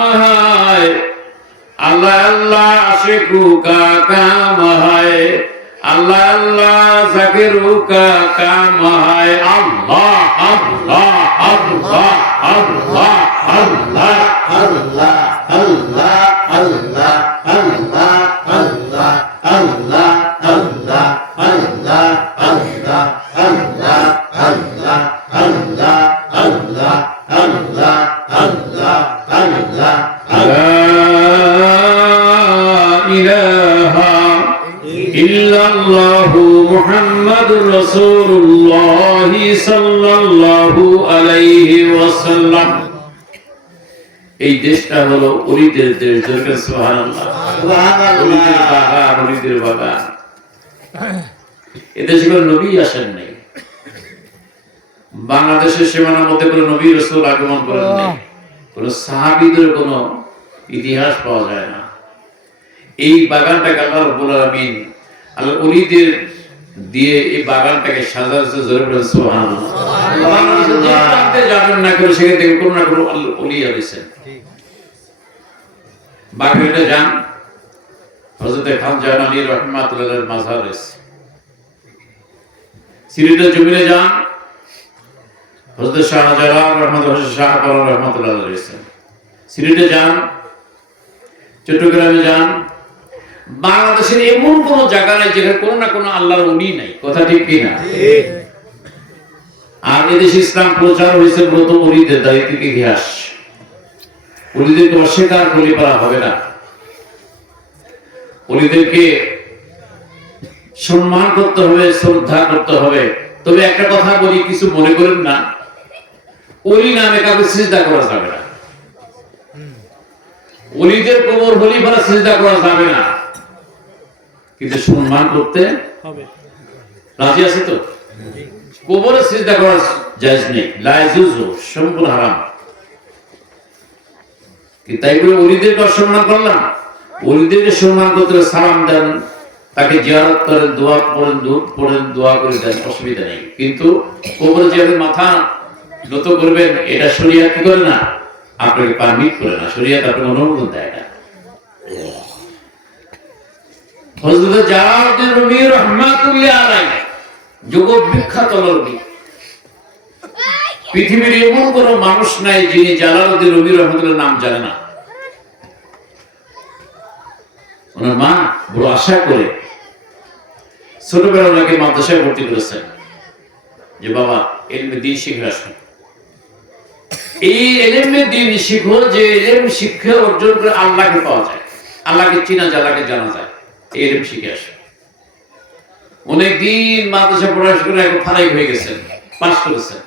মহায়। আল্লাহ আশিকু কাকা মহায়। আল্লাহ আল্লাহ আল্লাহ আল্লাহ আল্লাহ আল্লাহ আল্লাহ আল্লাহ। محمد رسول الله صلى الله عليه وسلم এই দেশটা হলো অলিদের দেশ জোরে সুবহানাল্লাহ অলিদের বাগান অলিদের বাগান এদেশে কোনো নবী আসেন নাই বাংলাদেশের সীমানার মধ্যে কোনো নবী রসুল আগমন করেন নাই কোন সাহাবিদের কোনো ইতিহাস পাওয়া যায় না এই বাগানটাকে আল্লাহ রব্বুল আলামিন আল্লাহ অলিদের দিয়ে এই বাগানটাকে সাজাচ্ছে জোরে প্রান্তে যাবেন না কেন সেখান থেকে না কোনো অলিয়া দিয়েছেন বাগেরহাটে যান হযরত খান জাহান আলী রহমাতুল্লাহের মাজার রয়েছে সিলেটের জমিনে যান হযরত শাহজালাল রহমাতুল্লাহ রহমাতুল্লাহ যান চট্টগ্রামে যান বাংলাদেশের এমন কোন জায়গা নাই যেখানে কোনো না কোনো আল্লাহর উনি নাই। কথা ঠিক কি না? আর এদেশে ইসলাম প্রচার হয়েছে মূলত অলিদের দায়িত্ব ইতিহাস। অলিদেরকে অস্বীকার করলে পারা হবে না। অলিদেরকে সম্মান করতে হবে শ্রদ্ধা করতে হবে। তবে একটা কথা বলি কিছু মনে করেন না। অলি নামে কাউকে সিজদা করা যাবে না। অলিদের কোমর হলি ভরা সিজদা করা যাবে না। কিন্তু সম্মান করতে হবে। রাজি আছে তো? কোমরে সিজদা করা জায়েজ নেই। লাইজুজু সম্পূর্ণ হারাম। কি তাই বলে অলিদেরকে অসম্মান করলাম? অলিদেরকে সম্মান করতে সালাম দেন তাকে জিয়ারত করেন দোয়া পড়েন দুধ পড়েন দোয়া করে দেন অসুবিধা নেই। কিন্তু কবর যে মাথা নত করবেন এটা শরিয়া কি করে না? আপনাকে পারমিট করে না। শরিয়াত আপনাকে অনুমোদন দেয় না। হযরত জালালউদ্দিন রুমি জগৎ বিখ্যাত পৃথিবীর এমন কোন মানুষ নাই যিনি জালালউদ্দিন রুমি রহমতুল্লাহ নাম জানে না। ওনার মা বড় আশা করে ছোটবেলা ওনাকে মাদ্রাসায় ভর্তি করেছেন যে, বাবা, এলমে দিন শিখে আসুন। এই এলেমে দিন শিখো যে, এলেম শিক্ষা অর্জন করে আল্লাহকে পাওয়া যায়। আল্লাহকে চিনা যায় আল্লাহকে জানা যায়। এলেম শিখে আসো। অনেক দিন মাদ্রাসা পড়াশোনা করে এখন ফারাই হয়ে গেছেন পাস করেছেন।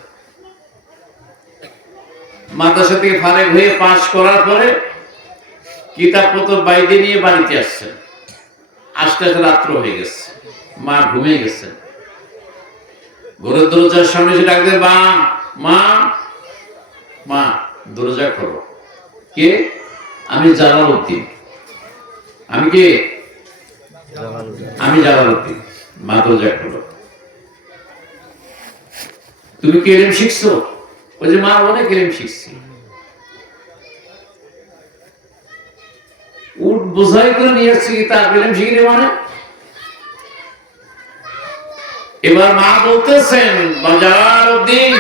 মাদ্রাসা থেকে ফারেক হয়ে পাস করার পরে কিতাবপত্র বাইরে নিয়ে বাড়িতে আসছেন। আস্তে আস্তে রাত্র হয়ে গেছে, মা ঘুমিয়ে গেছেন। ঘরের দরজার সামনে এসে ডাকতে মা মা মা, দরজা খোলো। কে? আমি জালালউদ্দিন। আমি কে? আমি জালালউদ্দিন মা দরজা খোলো তুমি কি এলেম শিখছো? ওই যে মা অনেক এলেম শিখছি। উট বোঝাই করে নিয়ে আসছি তার এলেম শিখিনি মানে? এবার মা বলতেছেন বাজার উদ্দিন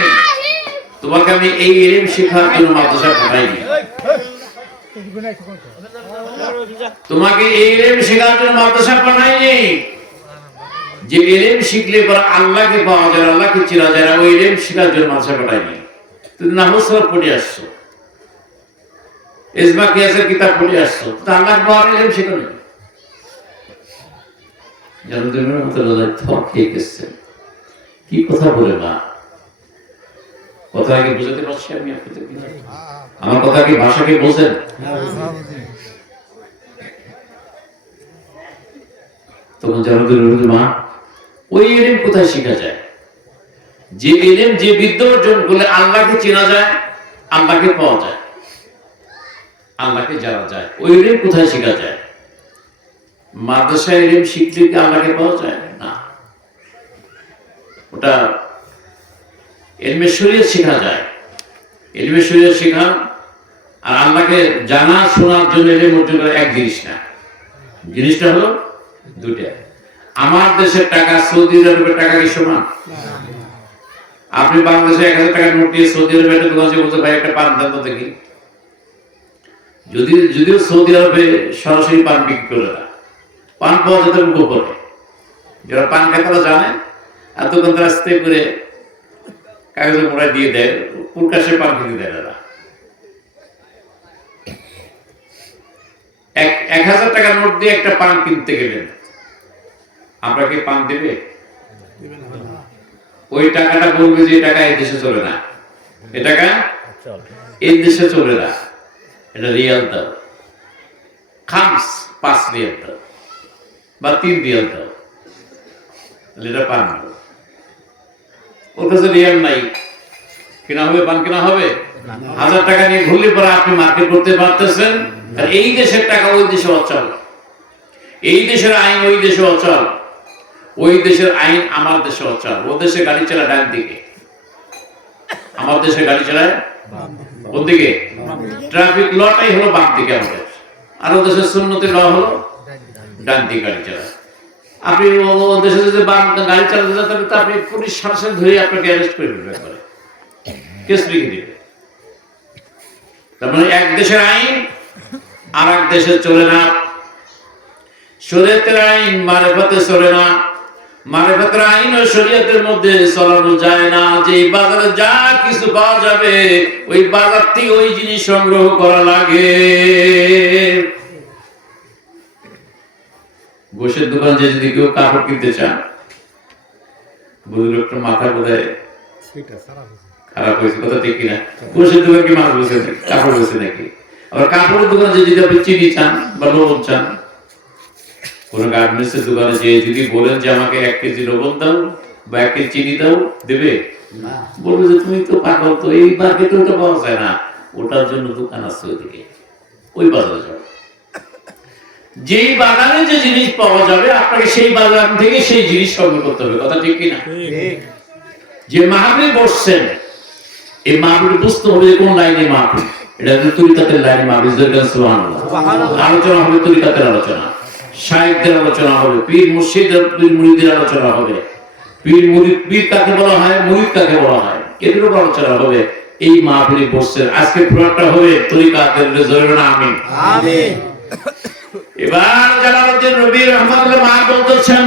তোমাকে আমি এই এলেম শেখার জন্য মাদ্রাসা পাঠাইনি। তোমাকে এলেম শেখার জন্য মাদ্রাসা পাঠাইনি। যে এলেম শিখলে পর আল্লাহকে পাওয়া যায়, আল্লাহকে চেনা যায় না, ওই এলেম শেখার জন্য মাদ্রাসা পাঠাইনি। তুমি নাহসর পড়ে আসছো। ইজমা কিয়াসের কিতাব পড়ে আসছো। তা আল্লাহ পাওয়ার এলেম না মতো খেয়ে কি কথা বলে মা? কথা কি বুঝাতে পারছি আমি আমার কথা কি ভাষাকে তখন মা, ওই এলেম কোথায় শেখা যায়? যে এলেম, যে বিদ্যা অর্জন করলে আল্লাহকে চেনা যায়, আল্লাহকে পাওয়া যায়, আল্লাহকে জানা যায়। ওই এলেম কোথায় শেখা যায়? মাদ্রাসায় এলেম শিখলে কি আল্লাহকে পাওয়া যায়? না। ওটা এলমে শরীয়ত শেখা যায়। এলমে শরীয়ত শেখা, আর আল্লাহকে জানা, শোনার জন্য এলেম অর্জন করা এক জিনিস না জিনিসটা হলো দুটা আমার দেশের টাকা সৌদি আরবের টাকা কি সমান? আপনি বাংলাদেশে এক হাজার টাকা নোট দিয়ে সৌদি আরবে একটা দোকান বলতে ভাই, একটা পান তো দেখি। যদি, যদিও সৌদি আরবে সরাসরি পান বিক্রি করে না, পান পাওয়া যেতে গোপনে যারা পান খায় তারা জানে, আর দোকানদার আস্তে করে কাগজে মোড়ায় দিয়ে দেয় প্রকাশে পান কিনে দেয় না। এক এক হাজার টাকার নোট দিয়ে একটা পান কিনতে গেলেন। আপনাকে পান দেবে? ওই টাকাটা বলবে যে টাকা এই দেশে চলে না। এ টাকা এই দেশে চলে না। এটা রিয়াল দাও। খামস পাঁচ রিয়াল দাও। বা তিন রিয়াল দাও। এটা পান হবে। ওর কাছে রিয়াল নাই। কেনা হবে, পান কেনা হবে? হাজার টাকা নিয়ে ঘুরলে পরে আপনি মার্কেট করতে পারতেছেন। আর এই দেশের টাকা ওই দেশে অচল। এই দেশের আইন ওই দেশে অচল। ওই দেশের আইন আমার দেশে অচল। ও দেশে গাড়ি চালায় ডান দিকে। আমার দেশে গাড়ি চালায় কোন দিকে? ট্রাফিক লটাই হলো বাম দিকে আমাদের। আর ও সুন্নতি ল হলো ডান দিকে গাড়ি চালায়। আপনি দেশে যদি গাড়ি চালাতে যান তাহলে আপনি পুলিশ সরাসরি ধরে আপনাকে অ্যারেস্ট করে ফেলবে একবারে। কেস লিখে দিবে তার মানে এক দেশের আইন আর এক দেশে চলে না। শরীয়তের আইন মারেফাতে চলে না। মারেফাতের আইন ও শরীয়তের মধ্যে চলানো যায় না। যে বাজারে যা কিছু পাওয়া যাবে, ওই বাজার থেকে ওই জিনিস সংগ্রহ করা লাগে। গোশের দোকান যে যদি কেউ কাপড় কিনতে চান লোকটা মাথা বোধহয় খারাপ হয়েছে। কথা ঠিক কিনা? গোশের দোকান কি মাছ বসে কাপড় বসে নাকি? আবার কাপড়ের দোকান যে যদি আপনি চিনি চান বা লবণ চান কোন গার্মেন্টসের দোকানে যে যদি বলেন যে আমাকে এক কেজি লবণ দাও বা এক কেজি চিনি দাও দেবে? বলবে যে তুমি তো পাগল তো এই মার্কেটে ওটা পাওয়া যায় না। ওটার জন্য দোকান আসছে ওইদিকে। ওই বাজারে যাও। যেই বাগানে যে জিনিস পাওয়া যাবে আপনাকে সেই বাগান থেকে সেই জিনিস সংগ্রহ করতে হবে। কথা ঠিক কিনা? যে মাহফিল বসছেন এই মাহফিল বুঝতে হবে কোন লাইনে মাহফিল। এটা হচ্ছে তরিকাতের লাইনে মাহফিল আলোচনা হবে তরিকাতের আলোচনা। আলোচনা হবে পীর মুর্শিদের পীর মুরিদের আলোচনা হবে। পীর মুরিদ পীর কাকে বলা হয়? মুরিদ কাকে বলা হয়? এদের উপর আলোচনা হবে। এই মাহফিলে বসছেন। আজকে পুরাটা হবে তরিকাতের জোরে আমিন। আমিন। এবার জালালউদ্দিন রবি রহমাতুল্লাহ মা বলতেছেন,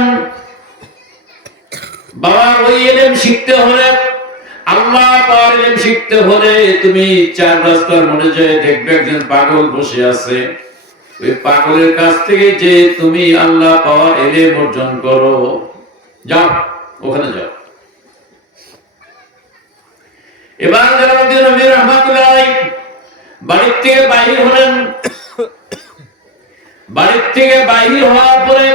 বাবা ওই এলেম শিখতে হলে, আল্লাহ পাওয়ার এলেম শিখতে হলে তুমি চার রাস্তার মনে যায় দেখবে একজন পাগল বসে আছে। ওই পাগলের কাছ থেকে যে তুমি আল্লাহ পাওয়ার এলেম অর্জন করো, যাও, ওখানে যাও। এবার জালালউদ্দিন রবি রহমাতুল্লাহ বাড়ির থেকে বাহির হলেন। বাড়ির থেকে হওয়ার পরে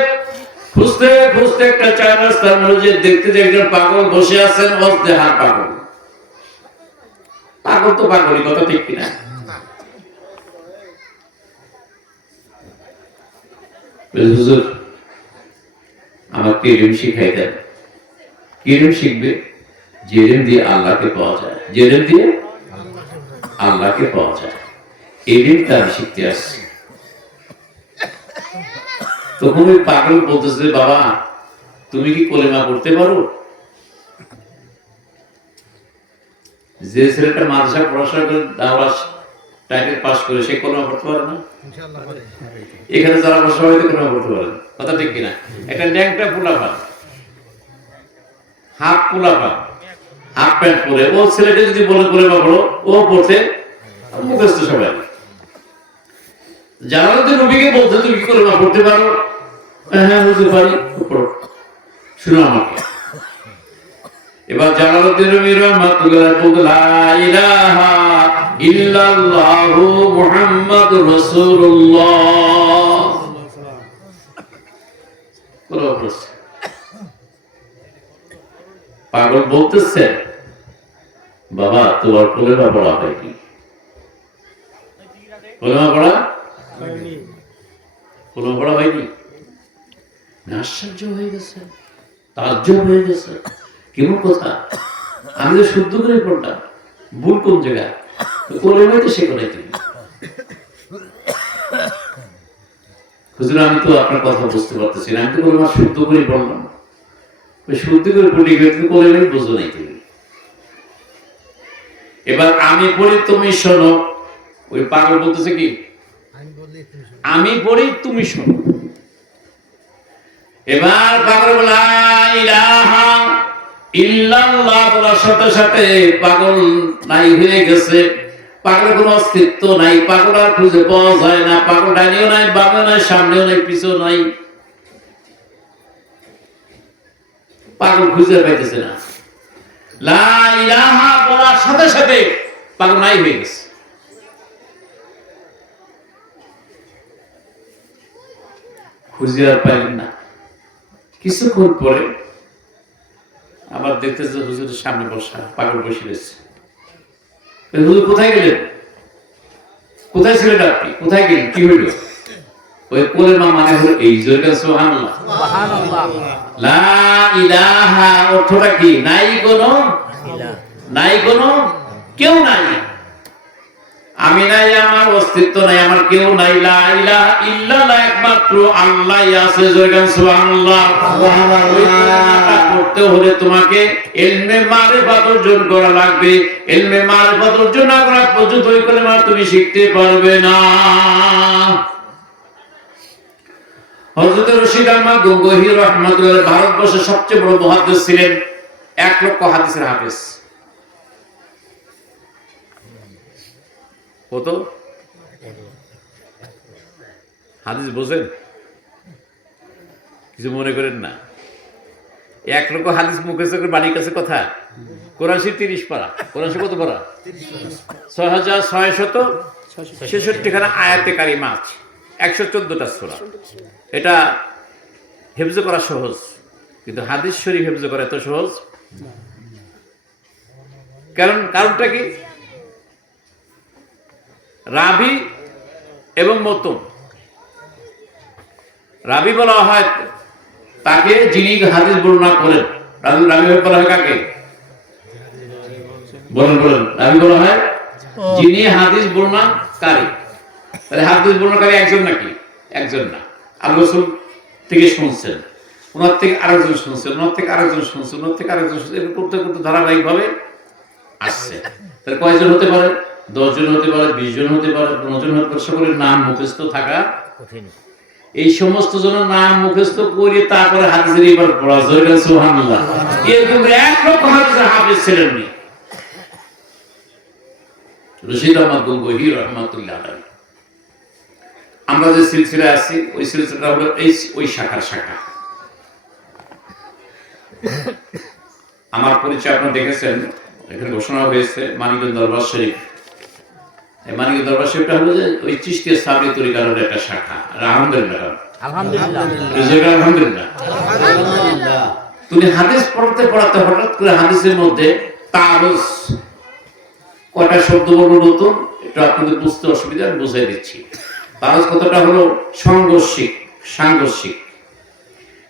খুঁজতে খুঁজতে একটা রাস্তার দেখতে যে একজন পাগল বসে আছেন পাগল। পাগল তো পাগলই, কথা ঠিক কিনা? হুজুর শিখাই দেন। এলিম শিখবে যে দিয়ে আল্লাহকে পাওয়া যায়। যে এলিম দিয়ে আল্লাহকে পাওয়া যায়। এলিমটা আমি শিখতে আসছি। তখন ওই পাগল বলতেছে বাবা তুমি কি কলেমা করতে পারো? যে ছেলেটা মাদ্রাসা পড়াশোনা করে দাওয়া টাইপের পাস করে সে কলেমা পড়তে পারে না? এখানে যারা সবাই তো কলেমা পড়তে পারে কথা ঠিক কিনা? একটা ল্যাংটা পোলাপা হাফ পোলাপা হাফ প্যান্ট পরে। ও ছেলেটা যদি বলে কলেমা পড়ো ও পড়তে মুখস্থ সবাই। জালালউদ্দিন নবীকে বলতে তুমি কি করে মা পড়তে পারো? হ্যাঁ বুঝতে পারি পড়ো শুনো আমাকে। এবার জালালউদ্দিন নবী রহমাতুল্লাহ লা ইলাহা ইল্লাল্লাহু মুহাম্মাদুর রাসূলুল্লাহ। পড়ো, পড়ো। পাগল বলতেছে বাবা তোমার কোলেমা পড়া হয়নি। কোলেমা পড়া কোলেমা পড়া হয়নি আশ্চর্য হয়ে গেছে। তাজ্জব হয়ে গেছে। কেমন কথা? আমি তো শুদ্ধ করে পড়লাম। ভুল কোন জায়গায়? কোলেমাই তো সে করে তুমি? হুজুর আমি তো আপনার কথা বুঝতে পারতেছি না। আমি তো কোলেমা শুদ্ধ করে পড়লাম। ওই শুদ্ধ করে পড়লে গিয়ে তুমি কোলেমাই বুঝো নাই তুমি। এবার আমি পড়ি তুমি শোনো। ওই পাগল বলতেছে কি? আমি পড়ি তুমি শোনো। এবার পাগল ইলাহা ইল্লাল্লাহ বলার সাথে সাথে পাগল নাই হয়ে গেছে। পাগলের কোনো অস্তিত্ব নাই, পাগল আর খুঁজে পাওয়া যায় না। পাগল ডাইনিও নাই নাই, সামনেও নাই, পিছেও নাই। পাগল খুঁজে পাইতেছে না। লা ইলাহা বলার সাথে সাথে পাগল নাই হয়ে গেছে। খুঁজে আর পাইলেন না। কিছুক্ষণ পরে আবার দেখতেছে হুজুরের সামনে বসা পাগল বসে রয়েছে। হুজুর কোথায় গেলেন? কোথায় ছিলেন আপনি? কোথায় গেলেন? কি হইল? ওই কোলেমা মানে হলো এই জোরে সুবহানাল্লাহ। লা ইলাহা অর্থটা কি? নাই কোনো? নাই কোনো? কেউ নাই। আমি নাই আমার অস্তিত্ব নাই আমার কেউ নাই। লা ইলাহা ইল্লাল্লাহ একমাত্র আল্লাহই আছে জয়গান সুবহানাল্লাহ। কোরআনটা পড়তে হলে তোমাকে ইলমে মারিফাত অর্জন করা লাগবে। ইলমে মারিফাত অর্জন না করা পর্যন্ত ওই কলেমা তুমি শিখতে পারবে না। হযরত রশিদ আহমদ গঙ্গোহী রহমাতুল্লাহ ভারতবর্ষের সবচেয়ে বড় মুহাদ্দিস ছিলেন এক লক্ষ হাদিসের হাফেজ। কত? হাদিস বোঝেন? কিছু মনে করেন না। এক লক্ষ হাদিস মুখে করে বাড়ির কাছে কথা। কোরআন শরীফ তিরিশ পারা। কোরআন শরীফ কত পারা? ছয় হাজার ছয় শত ছেষট্টি খানা আয়াতে কারি মাছ একশো চোদ্দটা সোরা। এটা হেফজ করা সহজ। কিন্তু হাদিস শরীফ হেফজ করা এত সহজ? কারণ কারণটা কি? রাবি এবং মতন রাবি বলা হয় তাকে যিনি হাদিস বর্ণনা করেন। রাবি রাবি বলা হয় কাকে? বলেন বলেন। রাবি বলা হয় যিনি হাদিস তাহলে হাদিস বর্ণনাকারী একজন নাকি? একজন না। আল্লাহ রসুল থেকে শুনছেন ওনার থেকে আরেকজন শুনছেন ওনার থেকে আরেকজন শুনছেন ওনার থেকে আরেকজন শুনছেন। করতে করতে ধারাবাহিকভাবে আসছে। তাহলে কয়জন হতে পারে? দশজন হতে পারে বিশ জন হতে পারে পনেরো জন হতে পারে, সকলের নাম মুখস্থ থাকা এই সমস্ত জনের নাম মুখস্থ করে তারপরে হাদিসের এবার এরকম এক ছিলেন নি। রশিদ আহমদ আমরা যে সিলসিলা আছি, ওই সিলসিলাটা হলো এই ওই শাখার শাখা। আমার পরিচয় আপনারা দেখেছেন, এখানে ঘোষণা হয়েছে মানিকগঞ্জ দরবার শরীফ। মানিকগঞ্জ দরবার শরীফটা হলো যে ওই চিস্তিয়া সাবরি তরিকার একটা শাখা। আলহামদুলিল্লাহ। আলহামদুলিল্লাহ। আলহামদুলিল্লাহ। তুমি হাদিস পড়তে পড়াতে হঠাৎ করে হাদিসের মধ্যে তারস কয়টা শব্দ বলব নতুন এটা আপনাদের বুঝতে অসুবিধা আমি বুঝাই দিচ্ছি। তারস কতটা হলো? সংঘর্ষিক সাংঘর্ষিক।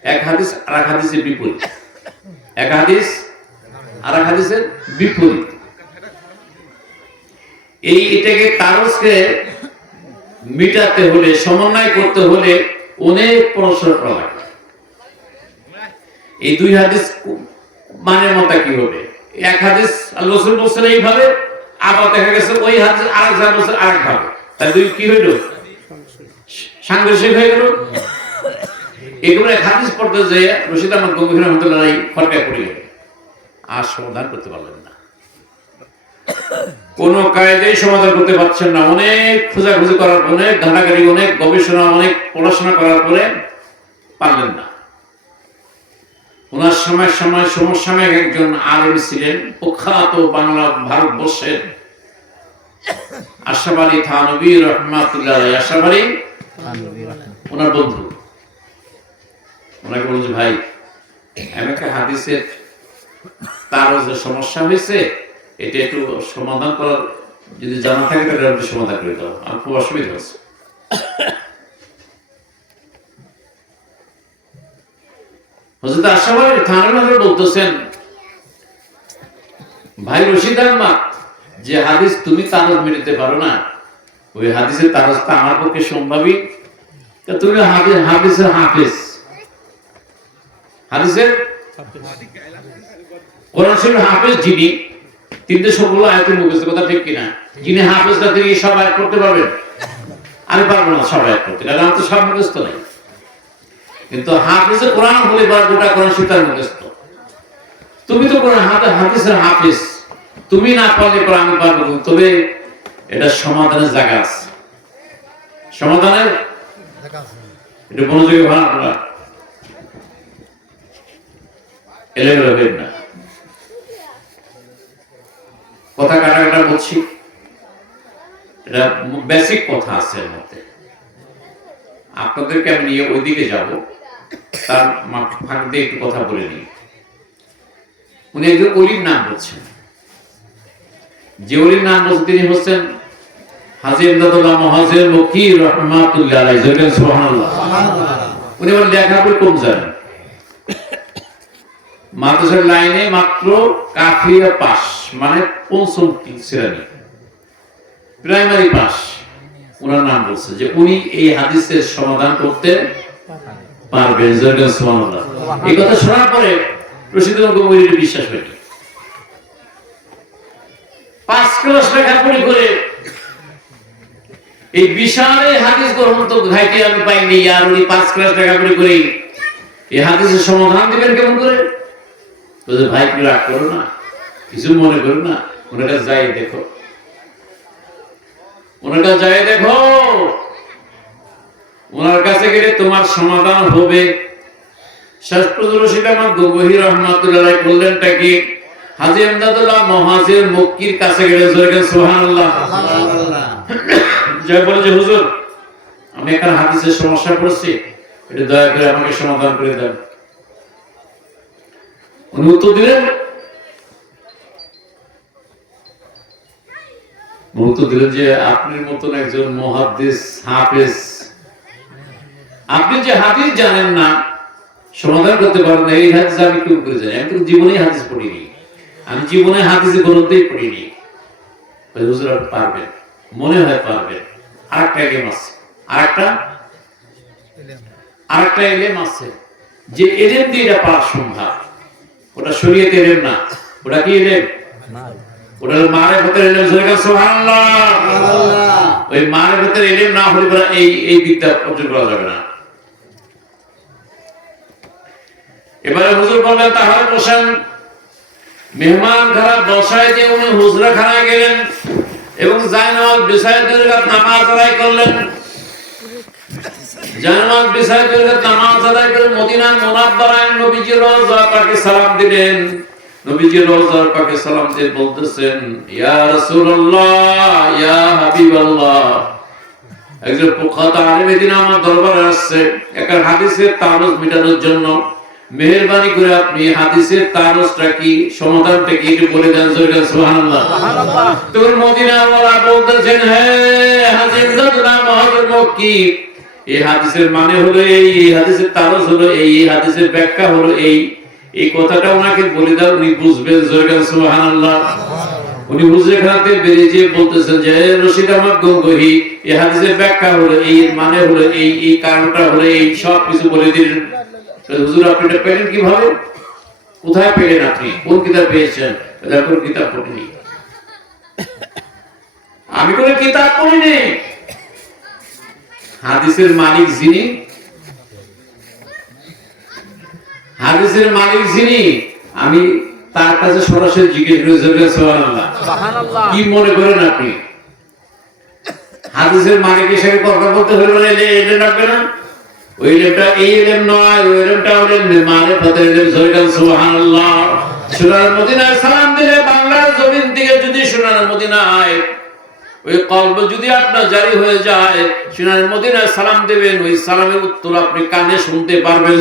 এক হাদিস আর এক হাদিসের বিপরীত। এক হাদিস আর এক হাদিসের বিপরীত। এই এটাকে তারসকে মিটাতে হলে, সমন্বয় করতে হলে অনেক পড়াশোনা করা এই দুই হাদিস কু- মানের মতো কি হবে? এক হাদিস রসুল বলছেন এইভাবে, আবার দেখা গেছে ওই হাদিস আর এক বলছে আরেক ভাবে তাই দুই কি হইল? সাংঘর্ষিক হয়ে গেল। এগুলো এক হাদিস পড়তে যে রশিদ আহমদ গম্ভীর রহমতুল্লাহ ফটকায় পড়ে গেল আর সমাধান করতে পারলেন না। কোন কায়দাই সমাধান করতে পারছেন না। অনেক খোঁজাখুঁজি করার পরে অনেক ঘাটাঘাটি অনেক গবেষণা অনেক পড়াশোনা করার পরে পারলেন না। ওনার সময় সময় সমসাময়িক একজন আলেম ছিলেন প্রখ্যাত বাংলা ভারতবর্ষের আশরাফ আলী থানবী রহমাতুল্লাহ আলী? ওনার বন্ধু। ওনাকে বলছে ভাই আমি একটা হাদিসের তারও যে সমস্যা হয়েছে এটা একটু সমাধান করার যদি জানা থাকে তাহলে একটু সমাধান করে দাও। আমার খুব অসুবিধা হচ্ছে। হজরত থানার বলতেছেন ভাই রশিদ আহমদ যে হাদিস তুমি তারজ মেটাতে পারো না ওই হাদিসের তারজটা আমার পক্ষে সম্ভাবী তুমি হাদিস হাদিসের হাফিজ। হাদিসের কোরআন শরীফ হাফেজ যিনি তিনটে সবগুলো আয়াতের মুখস্থ কথা ঠিক কিনা? যিনি হাফেজটা তিনি সব আয়াত করতে পারবেন? আমি পারব না সব আয়াত করতে কারণ আমার তো সব মুখস্থ নাই। কিন্তু হাফেজে কোরআন হলে বা গোটা কোরআন শীতার মুখস্থ। তুমি তো কোরআন হাতে হাফিজের হাফিজ। তুমি না পারলে পর আমি পারব তবে এটা সমাধানের জায়গা আছে। সমাধানের? এটা মনোযোগী ভালো আপনারা। হবেন না। কথা কাটা কাটা বলছি। এটা বেসিক কথা আছে এর মধ্যে। আপনাদেরকে আমি নিয়ে ওইদিকে যাব। তার ফাঁক দিয়ে একটু কথা বলে নিই। উনি একজন অলির নাম বলছেন। যে অলির নাম বলছেন তিনি হচ্ছেন হাজি ইমদাদুল্লাহ মহাজের মকি রহমাতুল্লাহ আলাইহি সুবহানাল্লাহ। উনি বলেন, লেখাপড়া কম জানেন মাদ্রাসার লাইনে মাত্র কাফিয়া পাস মানে পঞ্চম শ্রেণি প্রাইমারি পাস ওনার নাম বলছে যে উনি এই হাদিসের সমাধান করতে পারবেন। সুবহানাল্লাহ। এই কথা শোনার পরে রশিদ গম্ভীর বিশ্বাস হয়নি পাঁচ ক্লাস লেখাপড়ি করে এই বিশাল হাদিস গ্রহণ তো ঘাইতে আমি পাইনি? আর উনি পাঁচ ক্লাস লেখাপড়ি করে এই হাদিসের সমাধান দিবেন কেমন করে? বলছে, ভাই কি রাগ করো না। কিছু মনে করো না। ওনার কাছে যাই, দেখো। ওনার কাছে যাই, দেখো। ওনার কাছে গেলে তোমার সমাধান হবে। শেষ সেটা আমার রহমাতুল্লাহ কি? হাজি আমদাদুল্লাহ মহাজের মক্কির কাছে গেলে জয় বলে যে, হুজুর, আমি এখানে হাদিসের সমস্যা পড়ছি। এটা দয়া করে আমাকে সমাধান করে দেন। উনি উত্তর দিলেন উত্তর দিলেন যে আপনার মতন একজন মহাদিস হাফেজ আপনি যে হাদিস জানেন না সমাধান করতে পারেন এই হাদিস আমি কেউ করে জানি আমি হাদিস পড়িনি আমি জীবনে হাদিসে পড়িনি পারবেন মনে হয় পারবেন আরেকটা আছে। আরেকটা? আরেকটা এলেম আছে। যে এলেম দিয়ে এটা সম্ভব। ওটা শরীয়তে এলেম না। ওটা কি এলেম ওটা মারে ভেতরে জোরে সুবহানাল্লাহ। ওই মারে ভেতরে এলেম না হলে পরে এই এই বিদ্যা অর্জন করা যাবে না। এবারে হুজুর বললেন তাহলে বসেন। মেহমান খারাপ বসায় যে উনি হুজরা খানায় গেলেন এবং জায়নামাজ বিষয় দুই রাত নামাজ আদায় করলেন। জায়নামাজ বিষয় দুই রাত নামাজ আদায় করে মদিনার মুনাব্বারায় রওজা পাকে সালাম দিলেন। নবীজি রওজা পাকে সালাম দিয়ে বলতেছেন, ইয়া রাসূলুল্লাহ, ইয়া হাবিবাল্লাহ। একজন আমার দরবারে আসছে। একটা হাদিসের তারজ মেটানোর জন্য। মেহেরবানি করে আপনি হাদিসের তারজটা কি, সমাধানটা কি একটু বলে দেন সুবহানাল্লাহ। তোর মদিনা ওয়ালা বলতেছেন হ্যাঁ মক্কি এই হাদিসের মানে হলো এই এই হাদিসের তারজ হলো এই এই হাদিসের ব্যাখ্যা হলো এই। এই কথাটা ওনাকে বলে দাও, উনি বুঝবেন জোরে সুবহানাল্লাহ। উনি হুজরে খানাতে বেরিয়ে যেয়ে বলতেছেন যে রশিদ আহমদ গঙ্গহি এই হাদিসের ব্যাখ্যা হলো এই মানে হলো এই এই কারণটা হলো এই, সব কিছু বলে দিলেন। হুজুর, আপনি এটা পেলেন কীভাবে? কোথায় পেলেন আপনি? কোন কিতাব পেয়েছেন? কোন কিতাব পড়িনি আমি কোন কিতাব পড়িনি। হাদিসের মালিক যিনি? হাদিসের মালিক যিনি? আমি তার কাছে সরাসরি জিজ্ঞেস করে কি মনে করেন আপনি? হাদিসের মালিকের সাথে কথা বলতে হলে বলে যে এটা ডাকবে না? ওই ইলেমটা এই ইলেম নয় ওই ইলেমটা হলেন মানে ফাতের ইলেম সরকার সুবহানাল্লাহ। সোনার মদিনায় সালাম দিলে বাংলার জমিন থেকে যদি সোনার মদিনায় ওই কলব যদি আপনার জারি হয়ে যায়, সেনার মদিনায় সালাম দেবেন, ওই সালামের উত্তর আপনি কানে শুনতে পারবেন।